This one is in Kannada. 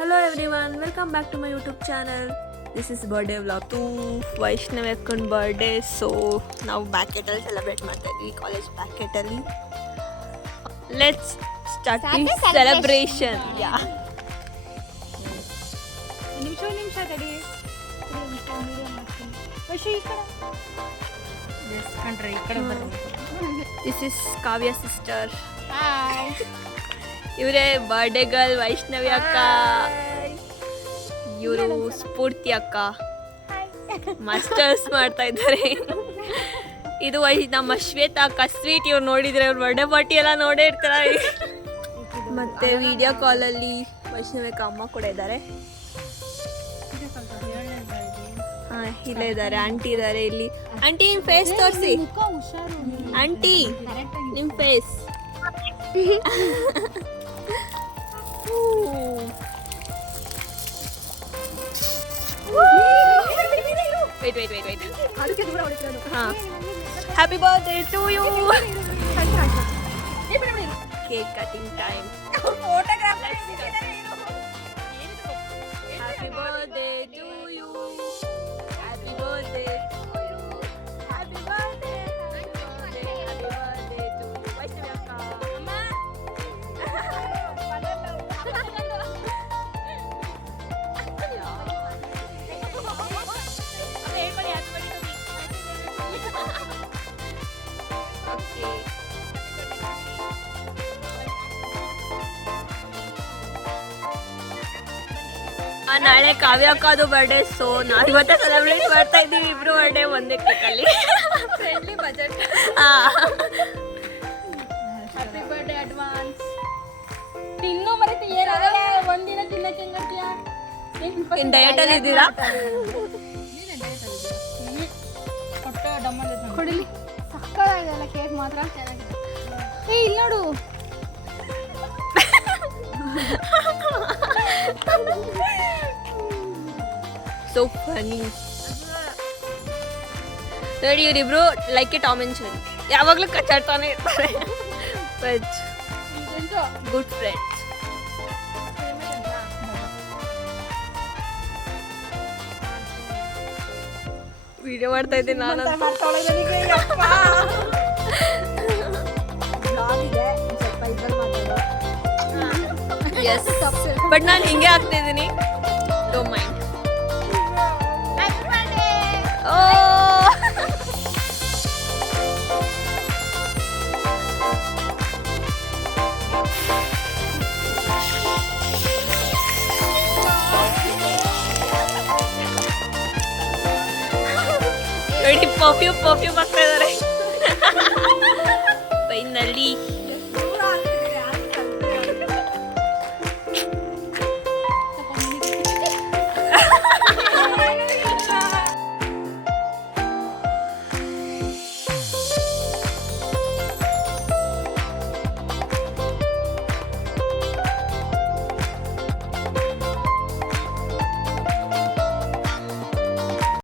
Hello everyone, welcome back to my YouTube channel. This is birthday vlog to Vaishnavi ಅಕ್ಕನ ಬರ್ಡೇ. ಸೊ ನಾವು ಬ್ಯಾಕೆಟಲ್ಲಿ ಸೆಲೆಬ್ರೇಟ್ ಮಾಡ್ತಾ ಇದ್ವಿ, ಕಾಲೇಜ್ ಬ್ಯಾಕೆಟಲ್ಲಿ. Let's start the celebration. ಯಾ ನಿಮಿಷ ತಡಿ. This is Kavya sister. ಇವರೇ ಬರ್ಡೇ ಗರ್ಲ್ ವೈಷ್ಣವಿ ಅಕ್ಕ. ಇವರು ಸ್ಫೂರ್ತಿ ಅಕ್ಕ ಮಾಸ್ಟರ್ಸ್ ಮಾಡ್ತಾ ಇದ್ದಾರೆ. ಇದು ನಮ್ಮ ಶ್ವೇತಾ ಅಕ್ಕ ಸ್ವೀಟ್. ಇವ್ರು ನೋಡಿದ್ರೆ ಅವ್ರ ಬರ್ಡೇ ಪಾರ್ಟಿ ಎಲ್ಲ ನೋಡೇ ಇರ್ತಾರೆ. ಮತ್ತೆ ವಿಡಿಯೋ ಕಾಲಲ್ಲಿ ವೈಷ್ಣವಿ ಅಕ್ಕ ಅಮ್ಮ ಕೂಡ ಇದ್ದಾರೆ. ಹಾಂ, ಇಲ್ಲೇ ಇದ್ದಾರೆ. ಆಂಟಿ ಇದ್ದಾರೆ ಇಲ್ಲಿ. ಆಂಟಿ ನಿಮ್ಮ ಫೇಸ್ ತೋರಿಸಿ. ಆಂಟಿ ನಿಮ್ಮ ಫೇಸ್. wait. हाँ, happy birthday to you. Cake cutting time. Happy birthday to you. Happy birthday to you. Happy birthday. Happy birthday to you. Vaishnavi akka. ನಾಳೆ ಕಾವ್ಯ ಅಕ್ಕದು ಬರ್ಡೇ. ಸೊ ನಾವು ಇವತ್ತೇ ಸೆಲೆಬ್ರೇಟ್ ಮಾಡ್ತಾ ಇದ್ದೀವಿ. ಇಬ್ರು ಬರ್ಡೇ ಒಂದೇ ಕೇಕಲ್ಲಿ. Friendly budget. Happy birthday advance. ತಿನ್ನೋ ಮರೆತು ಒಂದಿನ ತಿನ್ನಕ್ಕೆ ಹೆಂಗತ್ತೀಯ? ಡಯಟಲ್ಲಿ ಇದ್ದೀರಾ? ಕೊಡಿಲಿ. ಸಕ್ಕತ್ತಾಗಿದೆಲ್ಲ ಕೇಕ್ ಮಾತ್ರ ಚೆನ್ನಾಗಿದೆ. ಇಲ್ಲಿ ನೋಡು. So funny. ನೋಡಿ ಇವರಿಬ್ರು like A Tom and Jerry. ಯಾವಾಗಲೂ ಕಚ್ಚಾಡ್ತಾನೆ ಇರ್ತಾರೆ. But good friends. ವಿಡಿಯೋ ಮಾಡ್ತಾ ಇದ್ದೀನಿ ನಾನು. ಎಸ್, ಬಟ್ ನಾನು ಹಿಂಗೆ ಆಗ್ತಿದ್ದೀನಿ. Don't mind. ನೋಡಿ ಪರ್ಫ್ಯೂಮ್